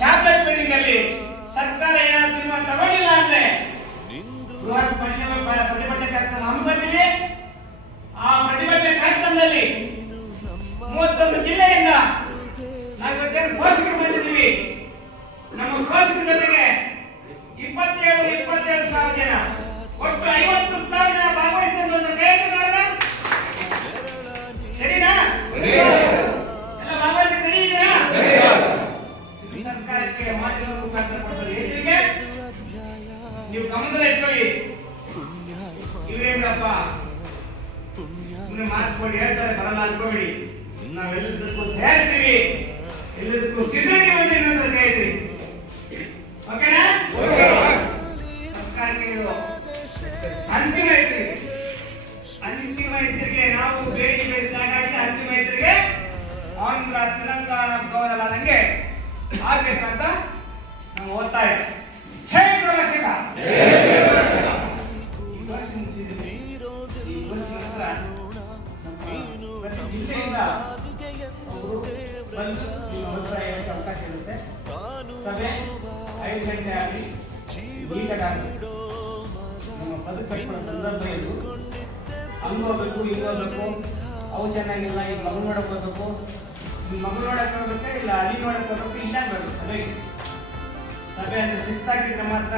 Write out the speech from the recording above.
Cabinet meeting ನಲ್ಲಿ ಸರ್ಕಾರ ಏನಾದರೂ ತೀರ್ಮಾನ ತಗೊಂಡಿಲ್ಲ ಅಂದ್ರೆ ಬೃಹತ್ ಪ್ರತಿಭಟನೆ ಕಾರ್ಯಕ್ರಮ ಹಮ್ಮಿಕೊಂಡಿವಿ. ಆ ಪ್ರತಿಭಟನೆ ಕಾರ್ಯಕ್ರಮದಲ್ಲಿ 31 ಜಿಲ್ಲೆಯಿಂದ ನಾವು ಇವತ್ತೇನು ಪೋಷಕರು ಬಂದಿದ್ದೀವಿ. ನಮ್ಮ ಪೋಷಕರ ಜೊತೆಗೆ 27,000 ಜನ ಒಟ್ಟು 50,000 ಜನ ಭಾಗವಹಿಸಿದ ಕೈಯಲ್ಲಿ ನೋಡೋಣ. ಸರಿನಾ? ಎಲ್ಲ ಭಾಗವಹಿಸಿ ನಡೆಯಿದ್ದೀರಾ? ಸರ್ಕಾರಕ್ಕೆ ಮಾಧ್ಯಮ ಮುಖಾಂತರ ಕೊಟ್ಟರು ಹೆಚ್ಚಿಗೆ ನೀವು ಗಮನದಲ್ಲಿ ಇಟ್ಕೊಳ್ಳಿ. ಇವೇನಪ್ಪ ಸುಮ್ಮನೆ ಮಾತು ಕೊಡಿ ಹೇಳ್ತಾರೆ ಬರಲ್ಲ ಅನ್ಕೋಬೇಡಿ. ನಾವೆಲ್ಲದಕ್ಕೂ ತಯಾರಿರ್ತೀವಿ, ಎಲ್ಲದಕ್ಕೂ ಸಿದ್ಧತೆ ಅಂತ ಇನ್ನೊಂದು ಕೈ ಐತಿ. ಓಕೆನಾ? ಸರ್ಕಾರಕ್ಕೆ ಇದು ಅಂತಿಮ ಎಚ್ಚರಿಕೆ. ನಾವು ಬೇಡಿ ಸಾಕಾಗಿದೆ. ಅಂತಿಮ ಎಚ್ಚರಿಕೆ ಆಂಧ್ರ ತೆಲಂಗಾಣ ಗೌರವ ನಂಗೆ ಆಗ್ಬೇಕಂತ ನಾವು ಒತ್ತಾಯ. ಜೈ ಗೃಹರಕ್ಷಕ. ಜಿಲ್ಲೆಯಿಂದ ಅವಕಾಶ ಇರುತ್ತೆ. ಸಭೆ 5 ಗಂಟೆ ಆಗಲಿ ನೀಟಾಗಿ ನಮ್ಮ ಬದುಕು ಕಟ್ಕೊಳ್ಳೋ ಸಂದರ್ಭ ಇದು. ಹಂಗೋಗ್ಬೇಕು ಹಿಂಗೋಗ್ಬೇಕು, ಅವು ಚೆನ್ನಾಗಿಲ್ಲ, ಈಗ ಮಗು ನೋಡಕ್ ಹೋಗ್ಬೇಕು, ಮಗು ನೋಡಕ್ ಹೋಗ್ಬೇಕು, ಇಲ್ಲ ಅಲ್ಲಿ ನೋಡಕ್ ಹೋಗ್ಬೇಕು, ಇಲ್ಲ ಬರ್ಬೇಕು ಸಭೆಗೆ. ಸಭೆ ಅಂದ್ರೆ ಶಿಸ್ತಾಗಿದ್ರೆ ಮಾತ್ರ